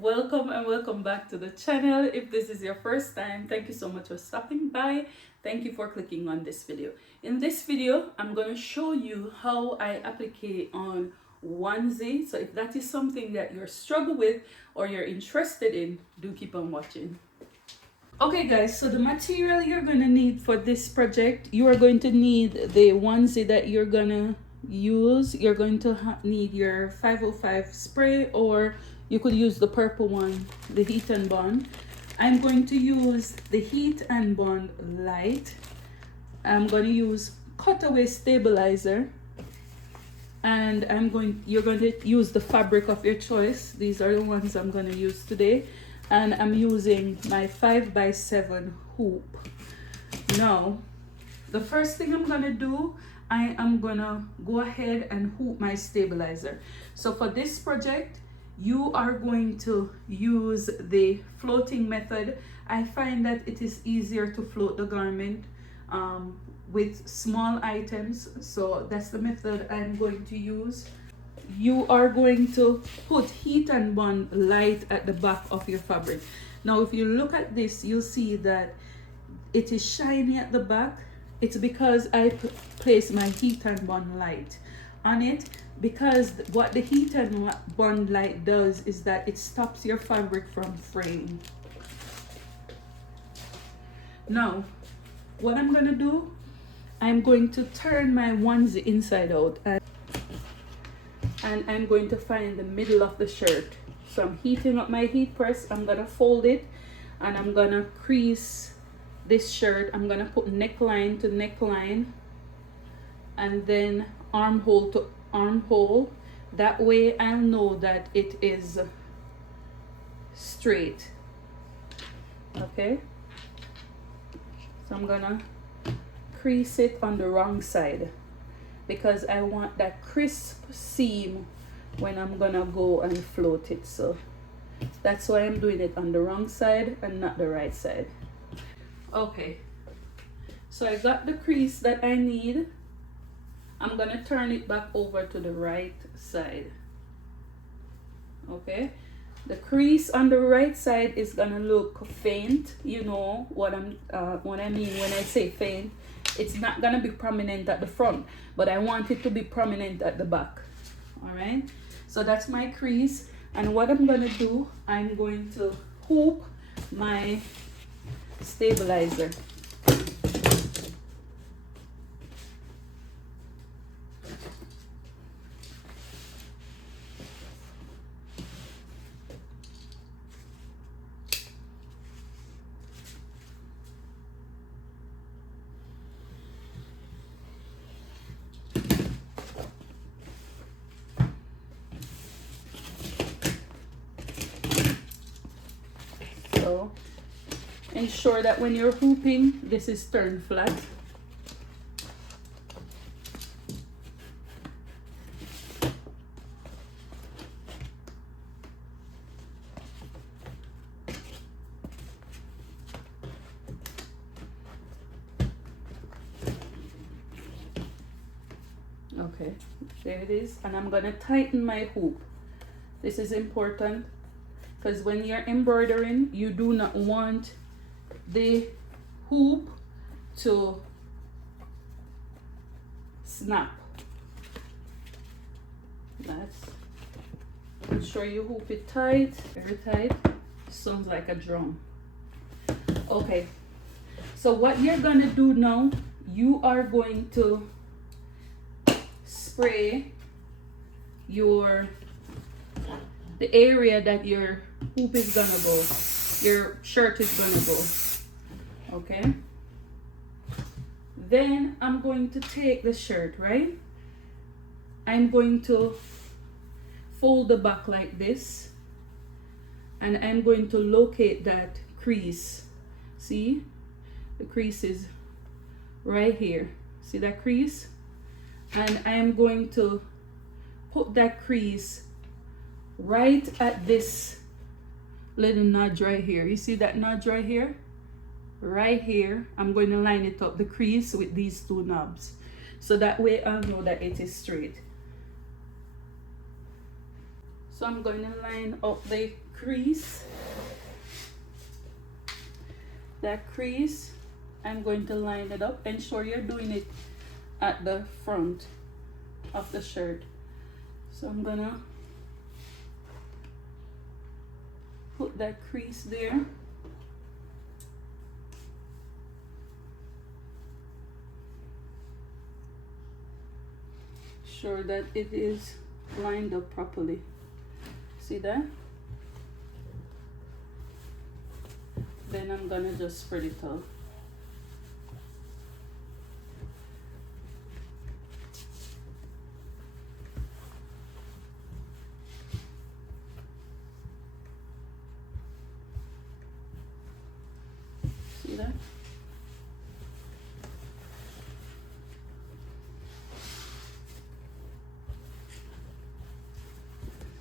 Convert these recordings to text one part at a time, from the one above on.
welcome and welcome back to the channel. If this is your first time, thank you so much for stopping by. Thank you for clicking on this video. In this video, I'm going to show you how I applique on onesie. So if that is something that you're struggle with or you're interested in, do keep on watching. Okay guys, so the material you're going to need for this project, you are going to need the onesie that you're going to use. You're going to need your 505 spray, or you could use the purple one, the Heat and Bond. I'm going to use the Heat and Bond light. I'm going to use cutaway stabilizer, and you're going to use the fabric of your choice. These are the ones I'm going to use today, and I'm using my 5x7 hoop. Now the first thing I'm going to do, I am going to go ahead and hoop my stabilizer. So for this project, you are going to use the floating method. I find that it is easier to float the garment with small items, so that's the method I'm going to use. You are going to put Heat and Bond light at the back of your fabric. Now if you look at this, you'll see that it is shiny at the back. It's because I place my Heat and Bond light on it, because what the Heat and Bond light does is that it stops your fabric from fraying. Now what I'm going to do, I'm going to turn my onesie inside out, and I'm going to find the middle of the shirt. So I'm heating up my heat press. I'm going to fold it, and I'm going to crease this shirt. I'm going to put neckline to neckline, and then armhole to armhole. That way I'll know that it is straight. Okay, so I'm gonna crease it on the wrong side because I want that crisp seam when I'm gonna go and float it. So that's why I'm doing it on the wrong side and not the right side. Okay, so I got the crease that I need. I'm gonna turn it back over to the right side. Okay, the crease on the right side is gonna look faint. You know what I mean when I say faint. It's not gonna be prominent at the front, but I want it to be prominent at the back. All right, so that's my crease, and what I'm gonna do, I'm going to hoop my stabilizer. So ensure that when you're hooping, this is turned flat. Okay, there it is, and I'm gonna tighten my hoop. This is important because when you're embroidering, you do not want the hoop to snap. Make sure you hoop it tight, very tight. Sounds like a drum. Okay, so what you're gonna do now, you are going to spray the area that your hoop is gonna go, your shirt is gonna go. Okay, then I'm going to take the shirt, right? I'm going to fold the back like this, and I'm going to locate that crease. See, the crease is right here. See that crease? And I am going to put that crease right at this little nudge right here. You see that nudge right here? Right here, I'm going to line it up, the crease, with these two knobs, so that way I'll know that it is straight. So I'm going to line up the crease. That crease, I'm going to line it up. Ensure you're doing it at the front of the shirt. So I'm gonna put that crease there. Sure that it is lined up properly. See that? Then I'm gonna just spread it out. See that?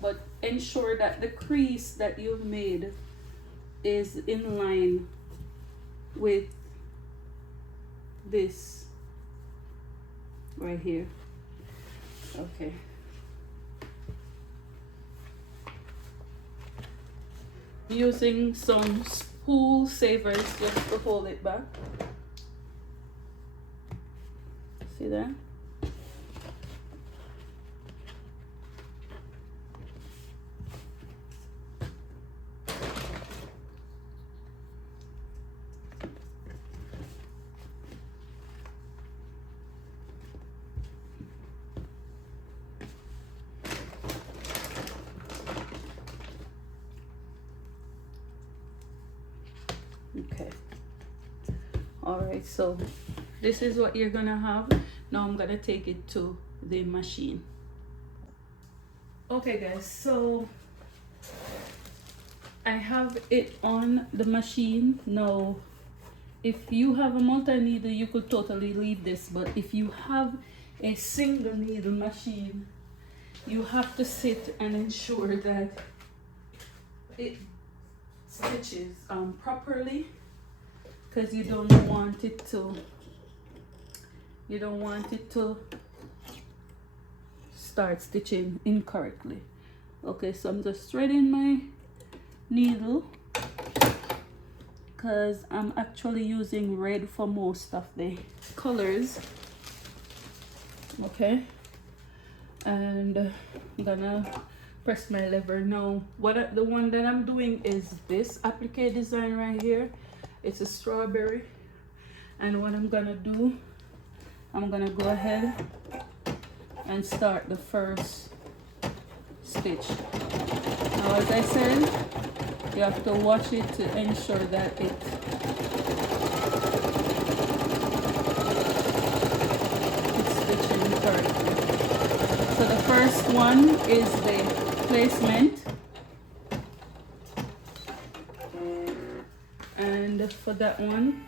But ensure that the crease that you've made is in line with this right here. Okay. Using some spool savers just to hold it back. See that? Okay. All right, so this is what you're gonna have. Now I'm gonna take it to the machine. Okay guys, so I have it on the machine. Now if you have a multi-needle, you could totally leave this, but if you have a single needle machine, you have to sit and ensure that it stitches properly, because you don't want it to start stitching incorrectly. Okay, so I'm just threading my needle because I'm actually using red for most of the colors. Okay, and I'm gonna press my lever now. The one that I'm doing is this applique design right here. It's a strawberry, and what I'm gonna do, I'm gonna go ahead and start the first stitch. Now as I said, you have to watch it to ensure that it's stitching correctly. So the first one is the placement, and for that one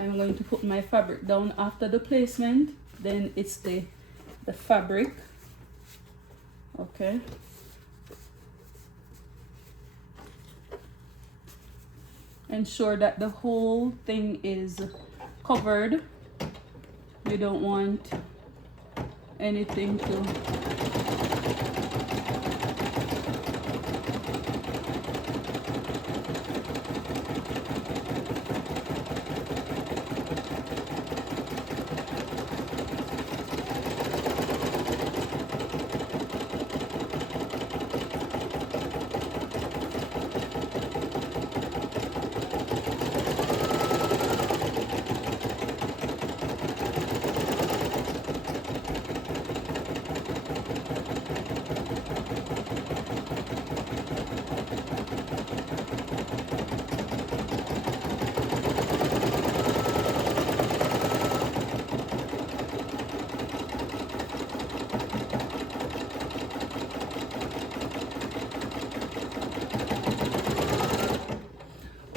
I'm going to put my fabric down after the placement. Then it's the fabric. Okay, ensure that the whole thing is covered. You don't want anything to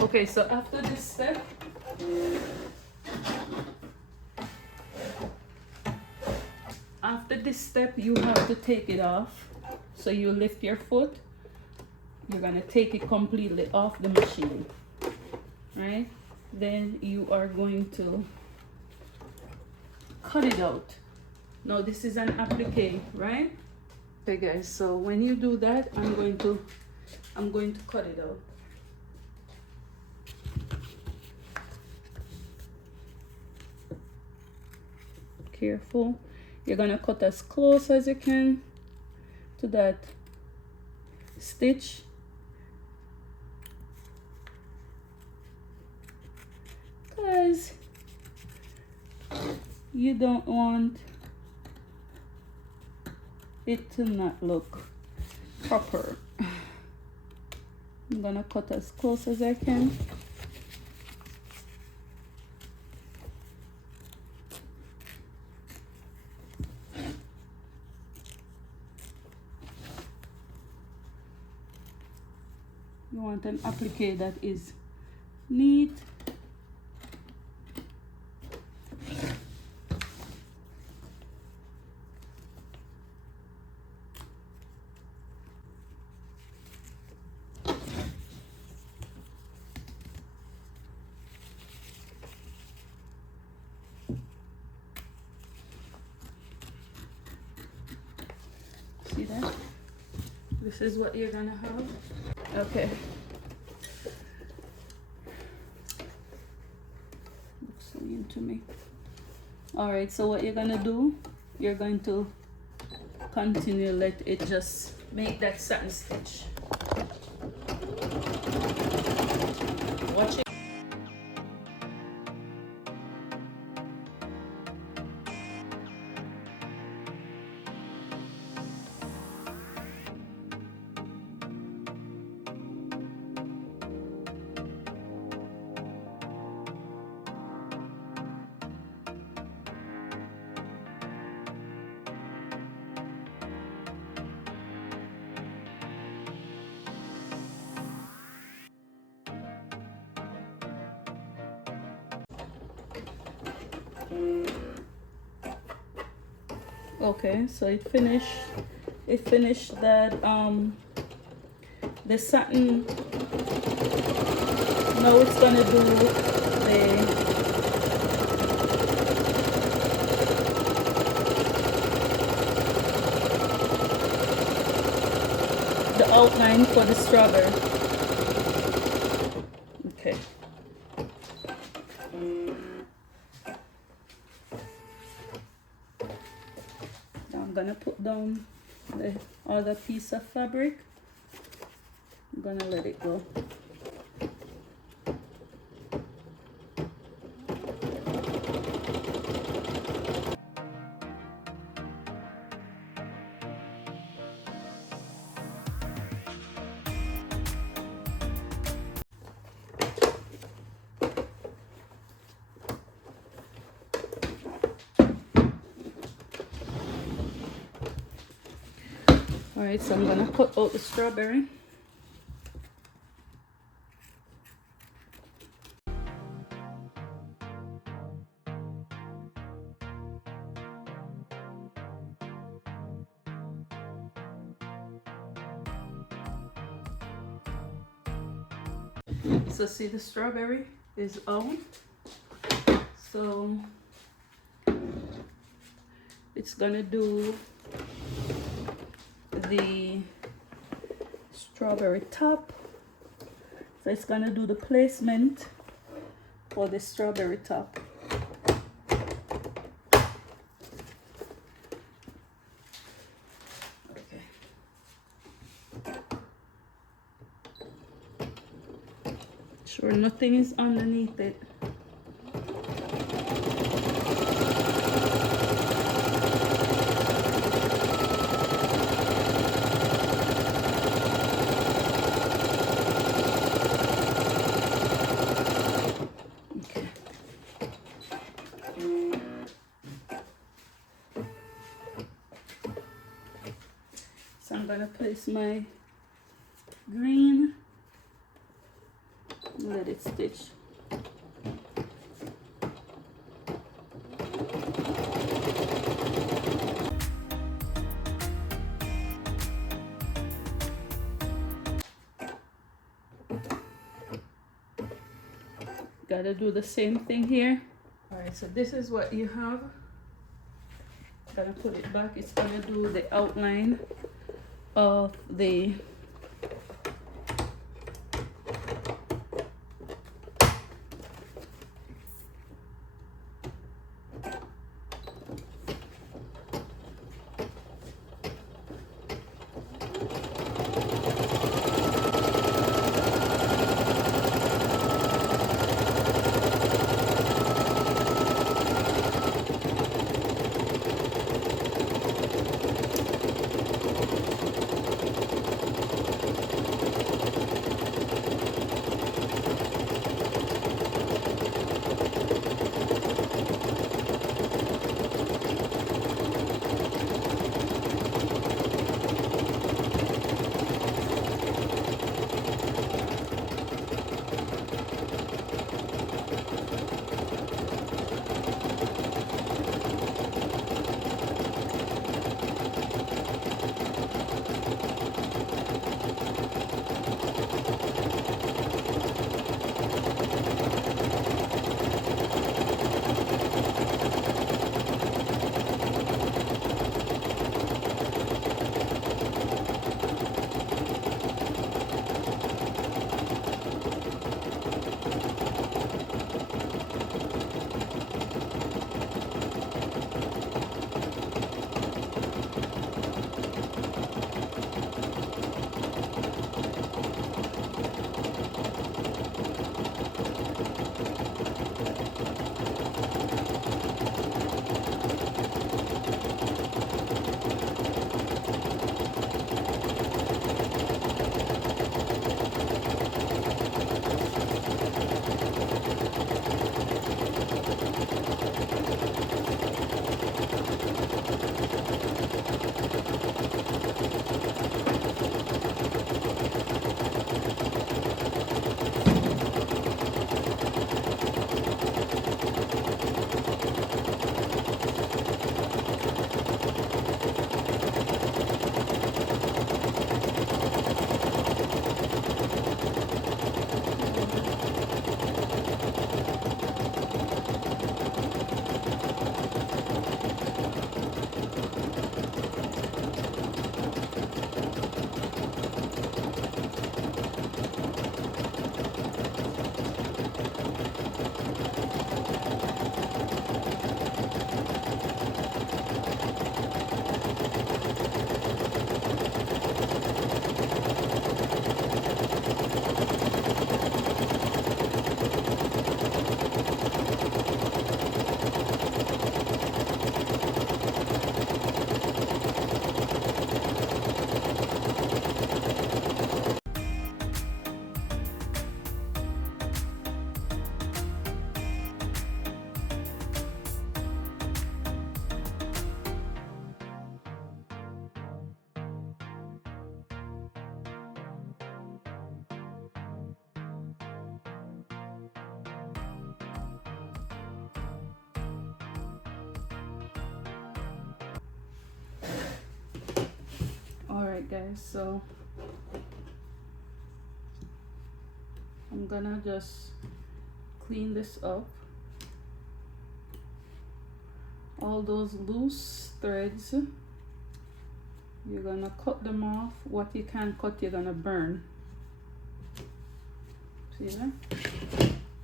okay, so after this step, you have to take it off. So you lift your foot, you're gonna take it completely off the machine, right? Then you are going to cut it out. Now this is an applique, right? Okay guys, so when you do that, I'm going to cut it out. Careful. You're gonna cut as close as you can to that stitch. Because you don't want it to not look proper. I'm gonna cut as close as I can. You want an applique that is neat. See that? This is what you're gonna have. Okay. Looks so into me. All right, so what you're gonna do, you're going to continue, let it just make that satin stitch. Watch it. Okay, so it finished that the satin. Now it's gonna do the outline for the strawberry. Okay. I'm gonna put down the other piece of fabric. I'm gonna let it go. All right, so I'm gonna cut out the strawberry. So see, the strawberry is out. So it's gonna do the strawberry top. So it's gonna do the placement for the strawberry top. Okay. Sure, nothing is underneath it. So I'm gonna place my green, let it stitch. Gotta do the same thing here. All right, so this is what you have. Gonna put it back. It's gonna do the outline of the Alright guys, so I'm gonna just clean this up. All those loose threads, you're gonna cut them off. What you can't cut, you're gonna burn. See that?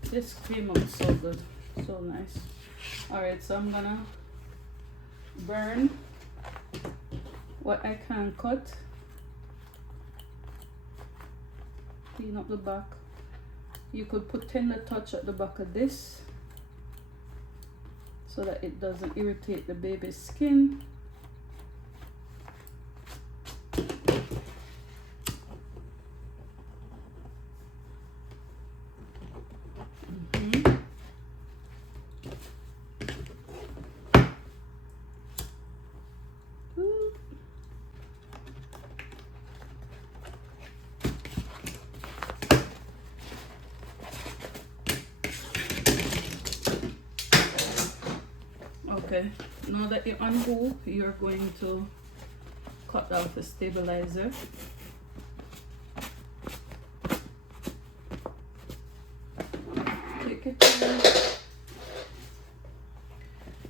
This came out so good, so nice. Alright, so I'm gonna burn what I can cut. Clean up the back. You could put tender touch at the back of this so that it doesn't irritate the baby's skin. Okay, now that you're on hoop, you're going to cut out the stabilizer. Take your time.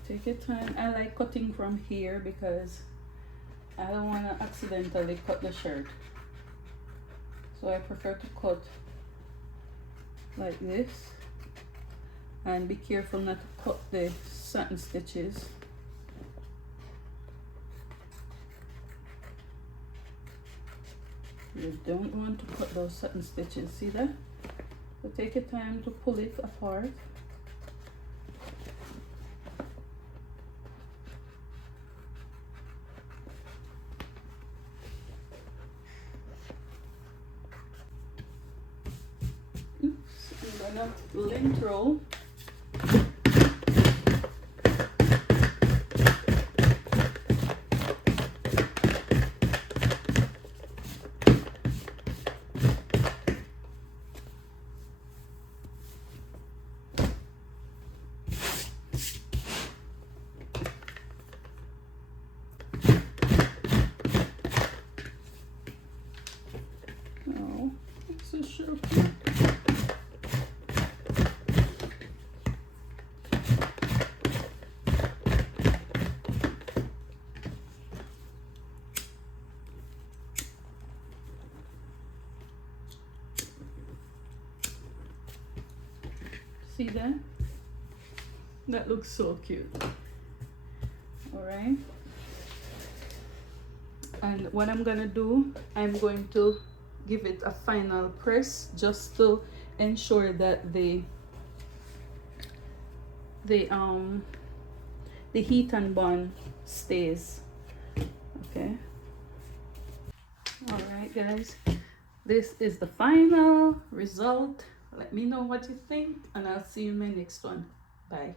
Take your time. I like cutting from here because I don't want to accidentally cut the shirt, so I prefer to cut like this, and be careful not to cut the satin stitches. You don't want to cut those satin stitches, see that? So take your time to pull it apart. Oops, I'm gonna lint roll. Oh, it's so sharp. See that? That looks so cute. All right. And what I'm gonna do, I'm going to give it a final press just to ensure that the heat and bond stays. Okay. All right, guys. This is the final result. Let me know what you think, and I'll see you in my next one. Bye.